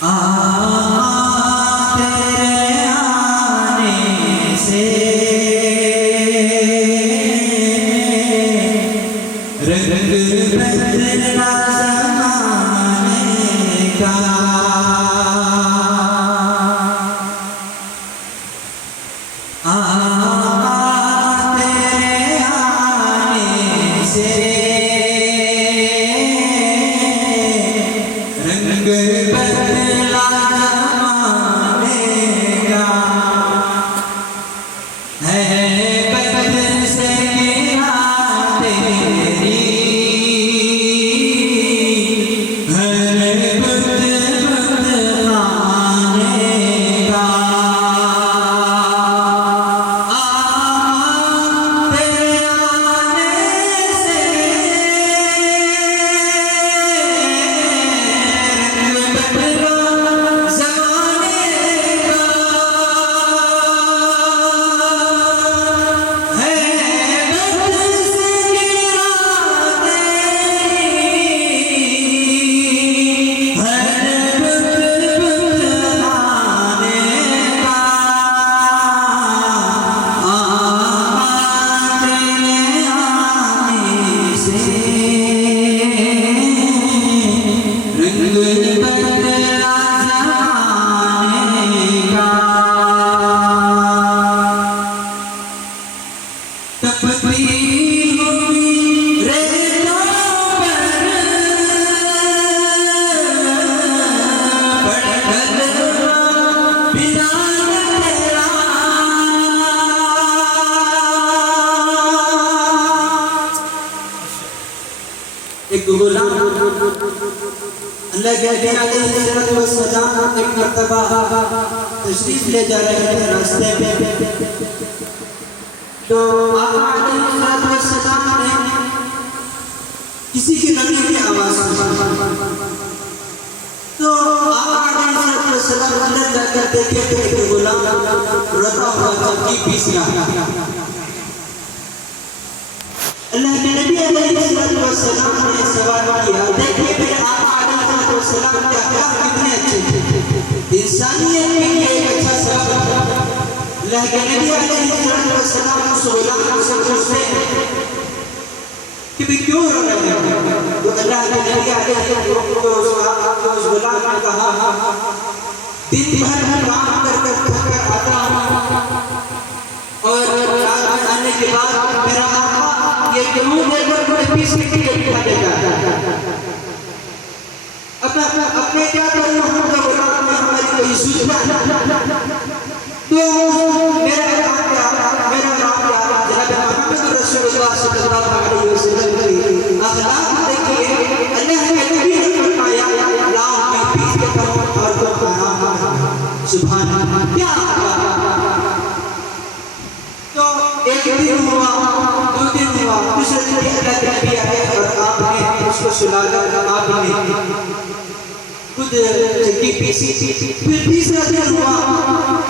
तेरे आने से रंग बदला ज़माने का। तेरे आने से रंग बदला ज़माने का है। बदल से गिरा तेरी हर बुत बुत खाने का। तेरे आने से रंग बदला ज़माने का है। बदल से गिरा तेरी हर बुत बुत खाने का। तेरे आने से रंग बदला ज़माने का। तपती हुई रेतों पर पड़कर बिना तेरा एक गुलाम अल्लाह के नबी अलैहिस्सलाम एक मर्तबा तशरीफ ले जा रहे थे रास्ते में, तो आका अलैहिस्सलाम ने किसी की नबी की आवाज़ सुनी। तो आका अलैहिस्सलाम अंदर जाकर देखे तो एक गुलाम रोता हुआ चक्की पीस रहा। अल्लाह के नबी अलैहिस्सलाम ने सवाल किया, देखिए मेरे आका अलैहिस्सलाम के अखलाक कितने अच्छे थे, इंसानियत के लिए एक अच्छा सबक। अल्लाह के नबी अलैहिस्सलाम उस गुलाम से पूछते हैं कि भी क्यों रो रहे हो? तो अल्लाह के नबी अलैहिस्सलाम उस गुलाम ने कहा, दिन भर काम कर कर थक कर आता हूँ और रात में आने के बाद मेरा ये गेहूं लेकर मुझे पीस के बिठा देगा। अपने क्या करूं? हम तो गुलाम में हमारी कोई सूझता है। तो मेरा नाम क्या जनाब मोहम्मद रसूलुल्लाह सल्लल्लाहु अलैहि वसल्लम की अखलाक देखिए। अल्लाह के नबी ने फरमाया, लाओ मैं पीस के खाऊं और तुम आराम करो। सुभान अल्लाह, क्या तो एक दिन हुआ, दो दिन हुआ, दूसरे दिन अल्लाह के नबी आए और आपने उसको सुलाकर आपने खुद चक्की पीसी। फिर तीसरा दिन हुआ,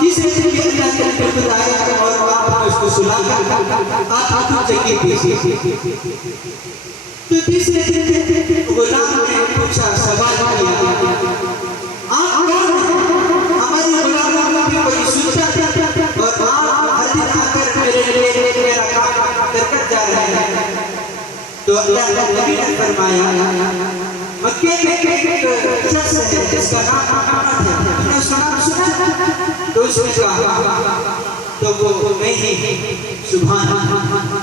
तीसरे दिन भी अल्लाह के नबी खुद आए और आपने उसको सुलाकर आप खुद चक्की पीसी। तो तीसरे दिन गुलाम ने पूछा, सवाल किया, आप कौन हैं? हमारी गुलामों में भी कोई सुनता और आप हर दिन आकर मेरे मेरा काम करकर जा रहे हैं। तो अल्लाह के नबी ने फरमाया, मक्के में एक शख्स है जिसका नाम मोहम्मद है, तुमने उसका नाम सुना? तो उसने कहा, तो वो मैं ही। सुभान अल्लाह।